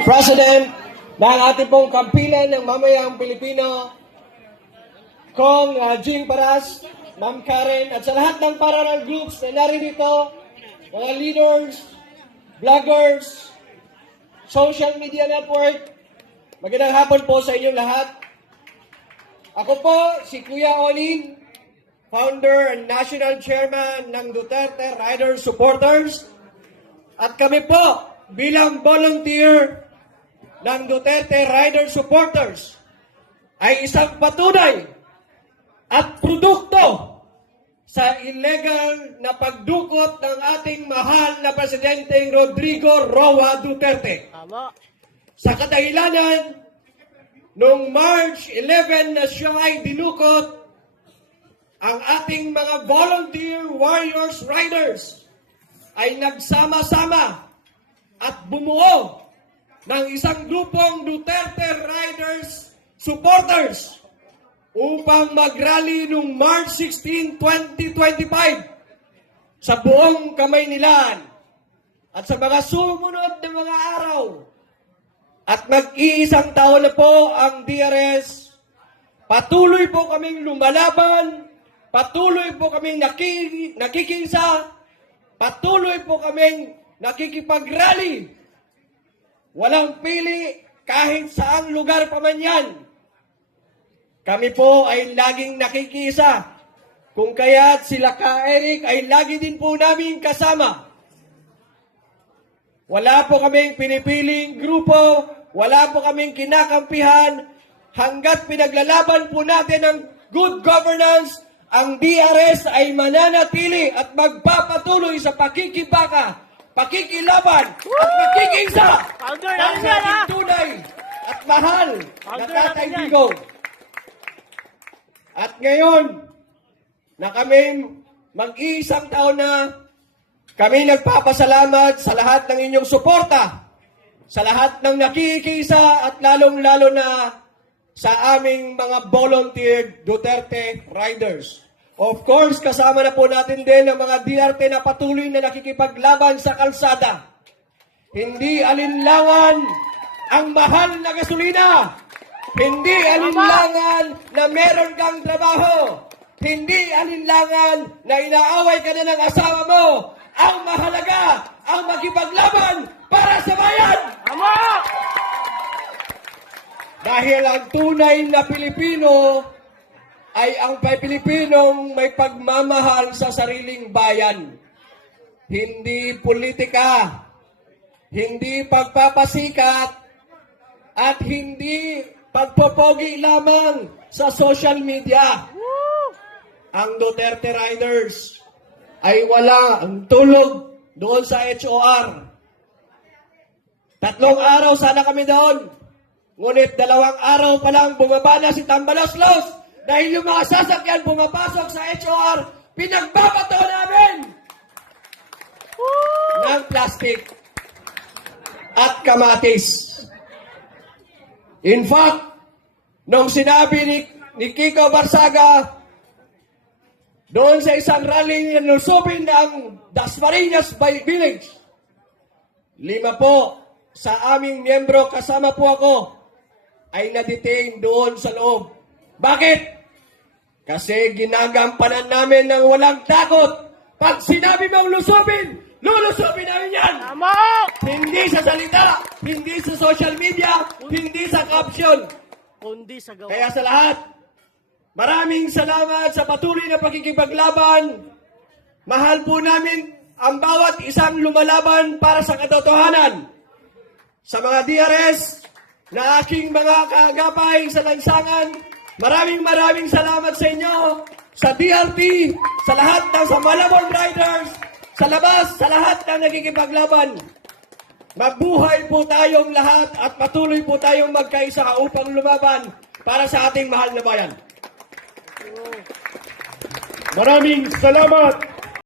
President ng ating pong kampilan ng mamayang Pilipino, Kong Jing Paras, Ma'am Karen, at sa lahat ng parallel groups na naririto, mga leaders, vloggers, social media network, magandang hapon po sa inyong lahat. Ako po si Kuya Olin, founder and national chairman ng Duterte Rider Supporters, at kami po bilang volunteer ng Duterte Rider Supporters ay isang patunay at produkto sa illegal na pagdukot ng ating mahal na Presidenteng Rodrigo Roa Duterte. Tama. Sa kadahilanan, noong March 11 na siya ay dinukot, ang ating mga volunteer warriors riders ay nagsama-sama at bumuo ng isang grupong Duterte Riders Supporters upang mag-rally noong March 16, 2025 sa buong Kamaynilan at sa mga sumunod na mga araw. At mag-iisang taon na po ang DRS. Patuloy po kaming lumalaban, patuloy po kaming nakikisa, patuloy po kaming nakikipag-rally. Walang pili kahit saang lugar pa man yan. Kami po ay laging nakikisa. Kung kaya't sila Ka Eric ay lagi din po namin kasama. Wala po kaming pinipiling grupo, wala po kaming kinakampihan. Hanggat pinaglalaban po natin ang good governance, ang DRS ay mananatili at magpapatuloy sa pakikibaka, pakikilaban, at pakikisa ng ating tunay at mahal na Tatay Digong. At ngayon, na kami mag-iisang taon na, kami nagpapasalamat sa lahat ng inyong suporta, sa lahat ng nakikisa at lalong-lalo na sa aming mga volunteer Duterte Riders. Of course, kasama na po natin din ang mga DRT na patuloy na nakikipaglaban sa kalsada. Hindi alinlangan ang mahal na gasolina. Hindi alinlangan na meron kang trabaho. Hindi alinlangan na inaaway ka na ng asawa mo. Ang mahalaga, ang makipaglaban para sa bayan. Tama! Dahil ang tunay na Pilipino ay ang Pilipinong may pagmamahal sa sariling bayan. Hindi politika, hindi pagpapasikat, at hindi pagpopogi lamang sa social media. Ang Duterte Riders ay wala ang tulog doon sa HOR. 3 araw sana kami doon. Ngunit 2 araw pa lang bumaba na si Tambaloslos dahil yung mga sasakyan pumapasok sa HOR, pinagbabato namin ng plastic at kamatis. In fact, nung sinabi ni Kiko Barsaga doon sa isang rally na lusubin ng Dasmariñas Village, 5 po sa aming miyembro, kasama po ako, ay na-detain doon sa loob. Bakit? Kasi ginagampanan namin ng walang takot. Pag sinabi mong lusubin, lulusubin namin yan. Tama! Hindi sa salita, hindi sa social media, hindi sa caption. Kundi sa gawa. Kaya sa lahat, maraming salamat sa patuloy na pakikipaglaban. Mahal po namin ang bawat isang lumalaban para sa katotohanan. Sa mga DRS na aking mga kaagapay sa lansangan, maraming salamat sa inyo. Sa DRT, sa lahat ng sa Malabon Riders, sa labas, sa lahat ng nakikipaglaban. Mabuhay po tayong lahat at patuloy po tayong magkaisa upang lumaban para sa ating mahal na bayan. Maraming salamat.